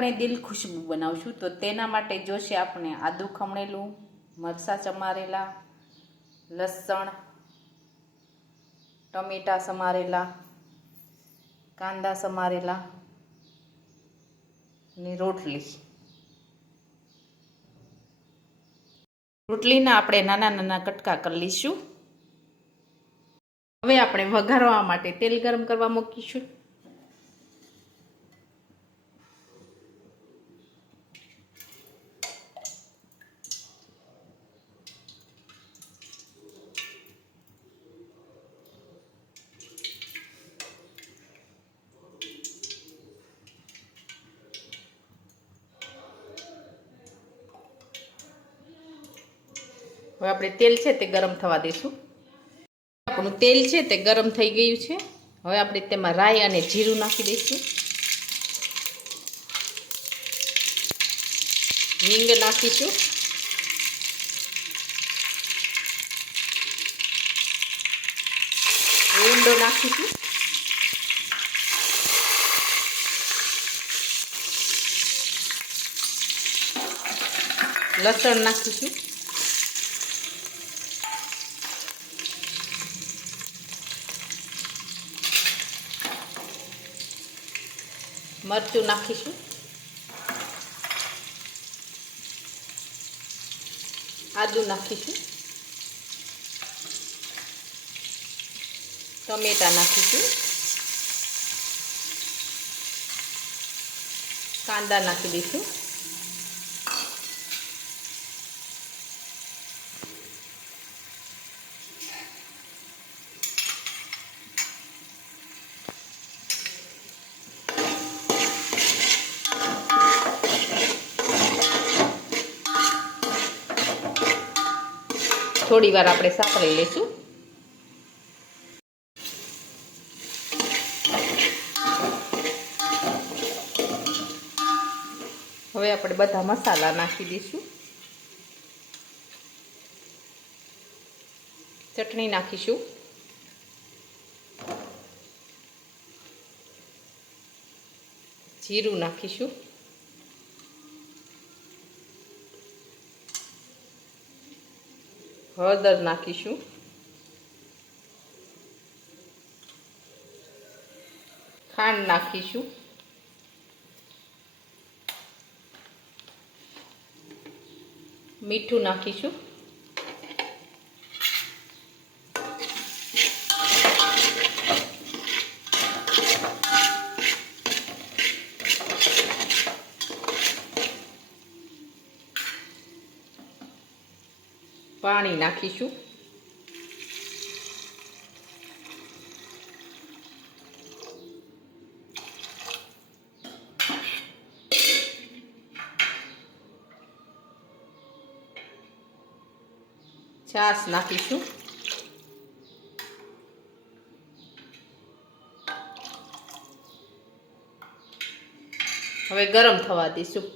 આપણે દિલ ખુશ્બુ બનાવશું તો તેના માટે જોશે આપણે આદુ ખમણેલું, મરચાં સમારેલા, લસણ, ટમેટા સમારેલા, કાંદા સમારેલા અને રોટલીના આપણે નાના નાના કટકા કરી લઈશું। હવે આપણે વઘારવા માટે તેલ ગરમ કરવા મૂકીશું। હવે આપણે તેલ છે તે ગરમ થવા દઈશું। આપણું તેલ છે તે ગરમ થઈ ગયું છે। હવે આપણે તેમાં રાઈ અને જીરું નાખી દઈશું, હિંગ નાખીશું, ઊંડો નાખીશું, લસણ નાખીશું, મરચું નાખીશું, આદુ નાખીશું, ટમેટા નાખીશું, કાંદા નાખી દઈશું, થોડી વાર આપણે સાતળી લઈશું। હવે આપણે બધા મસાલા નાખી દઈશું, ચટણી નાખીશું, જીરું નાખીશું, હળદર નાખીશું, ખાંડ નાખીશું, મીઠું નાખીશું, પાણી નાખીશું, છાશ નાખીશું, હવે ગરમ થવા દઈશું।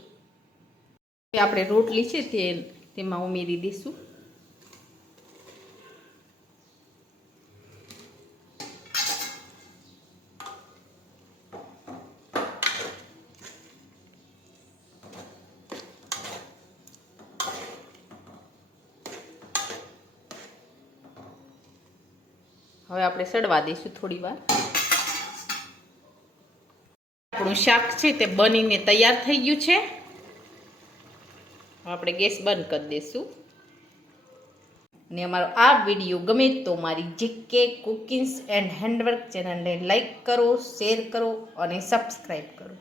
આપણે રોટલી છે તેમાં ઉમેરી દઈશું। હવે આપણે સડવા દઈશું થોડી વાર। આપણું શાક છે તે બનીને તૈયાર થઈ ગયું છે। આપણે ગેસ બંધ કરી દઈશું। અને અમારો આ વિડીયો ગમે તો મારી જીકે કુકિંગ્સ એન્ડ હેન્ડવર્ક ચેનલને લાઈક કરો, શેર કરો અને સબસ્ક્રાઈબ કરો।